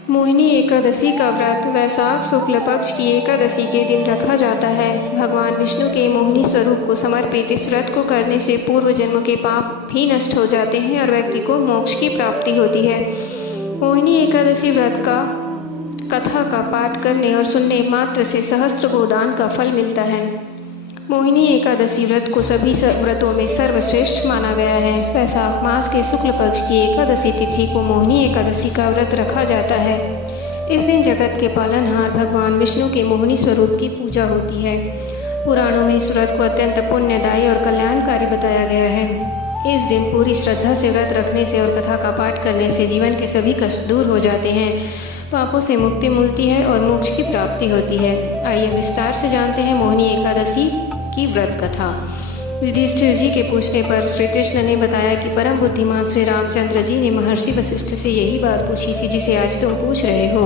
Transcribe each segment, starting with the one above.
मोहिनी एकादशी का व्रत वैशाख शुक्ल पक्ष की एकादशी के दिन रखा जाता है। भगवान विष्णु के मोहिनी स्वरूप को समर्पित इस व्रत को करने से पूर्व जन्म के पाप भी नष्ट हो जाते हैं और व्यक्ति को मोक्ष की प्राप्ति होती है। मोहिनी एकादशी व्रत का कथा का पाठ करने और सुनने मात्र से सहस्त्र गोदान का फल मिलता है। मोहिनी एकादशी व्रत को सभी व्रतों में सर्वश्रेष्ठ माना गया है। वैशाख मास के शुक्ल पक्ष की एकादशी तिथि को मोहिनी एकादशी का व्रत रखा जाता है। इस दिन जगत के पालनहार भगवान विष्णु के मोहिनी स्वरूप की पूजा होती है। पुराणों में इस व्रत को अत्यंत पुण्यदायी और कल्याणकारी बताया गया है। इस दिन पूरी श्रद्धा से व्रत रखने से और कथा का पाठ करने से जीवन के सभी कष्ट दूर हो जाते हैं, पापों से मुक्ति मिलती है और मोक्ष की प्राप्ति होती है। आइए विस्तार से जानते हैं मोहिनी एकादशी की व्रत कथा। युधिष्ठिर जी के पूछने पर श्री कृष्ण ने बताया कि परम बुद्धिमान श्री रामचंद्र जी ने महर्षि वशिष्ठ से यही बात पूछी थी जिसे आज तुम पूछ रहे हो।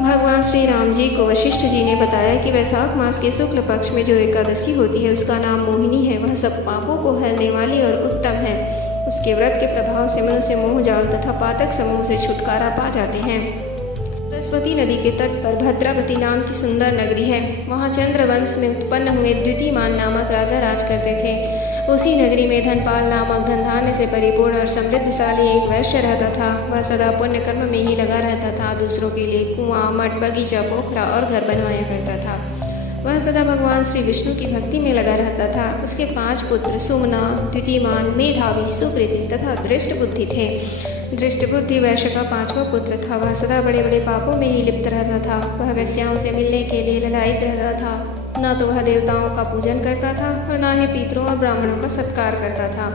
भगवान श्री राम जी को वशिष्ठ जी ने बताया कि वैशाख मास के शुक्ल पक्ष में जो एकादशी होती है उसका नाम मोहिनी है। वह सब पापों को हरने वाली और उत्तम है। उसके व्रत के प्रभाव से मनुष्य मोह जाल तथा पातक समूह से छुटकारा पा जाते हैं। सरस्वती नदी के तट पर भद्रावती नाम की सुंदर नगरी है। वहाँ चंद्रवंश में उत्पन्न हुए द्युतिमान नामक राजा राज करते थे। उसी नगरी में धनपाल नामक धन धान्य से परिपूर्ण और समृद्धशाली एक वैश्य रहता था। वह सदा पुण्य कर्म में ही लगा रहता था। दूसरों के लिए कुआं, मठ, बगीचा, पोखरा और घर बनवाया करता था। वह सदा भगवान श्री विष्णु की भक्ति में लगा रहता था। उसके 5 पुत्र सुमना, द्युतिमान, मेधावी, सुकृति तथा दृष्ट बुद्धि थे। दृष्ट बुद्धि वैश्य का 5वां पुत्र था। वह सदा बड़े बड़े पापों में ही लिप्त रहता था। वह वेश्याओं से मिलने के लिए ललायित रहता था। न तो वह देवताओं का पूजन करता था और न ही पितरों और ब्राह्मणों का सत्कार करता था।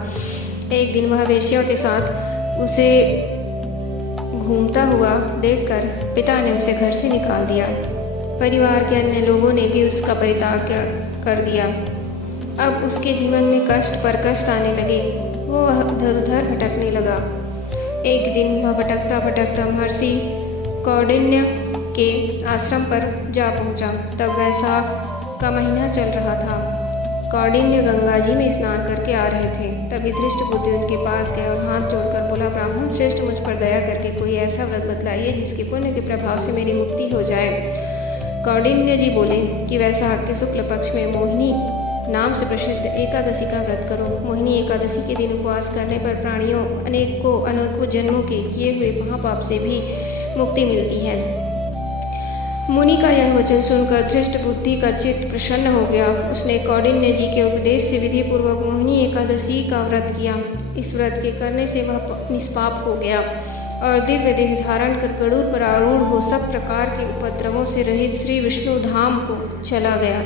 एक दिन वह वेश्याओं के साथ उसे घूमता हुआ देखकर पिता ने उसे घर से निकाल दिया। परिवार के अन्य लोगों ने भी उसका परित्याग कर दिया। अब उसके जीवन में कष्ट पर कष्ट आने लगे। वो इधर उधर भटकने लगा। एक दिन वह भटकता भटकता महर्षि कौंडिन्य के आश्रम पर जा पहुंचा। तब वैशाख का महीना चल रहा था। कौंडिन्य गंगा जी में स्नान करके आ रहे थे। तभी दृष्ट बुद्धि उनके पास गया और हाथ जोड़कर बोला, ब्राह्मण श्रेष्ठ, मुझ पर दया करके कोई ऐसा व्रत बतलाइए जिसके पुण्य के प्रभाव से मेरी मुक्ति हो जाए। कौंडिन्य जी बोले कि वैशाख के शुक्ल पक्ष में मोहिनी नाम से प्रसिद्ध एकादशी का व्रत करो। मोहिनी एकादशी के दिन उपवास करने पर प्राणियों अनेकों जन्मों के किए हुए महापाप से भी मुक्ति मिलती है। मुनि का यह वचन सुनकर धृष्ट बुद्धि का चित्त प्रसन्न हो गया। उसने कौंडिन्य जी के उपदेश से विधि पूर्वक मोहिनी एकादशी का व्रत किया। इस व्रत के करने से वह निष्पाप हो गया और दिव्य देह धारण कर गरुड़ पर आरूढ़ हो सब प्रकार के उपद्रवों से रहित श्री विष्णु धाम को चला गया।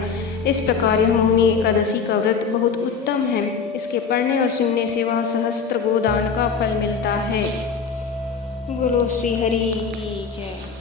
इस प्रकार यह मोहिनी एकादशी का व्रत बहुत उत्तम है। इसके पढ़ने और सुनने से वह सहस्त्र गोदान का फल मिलता है। बोलो श्री हरि की जय।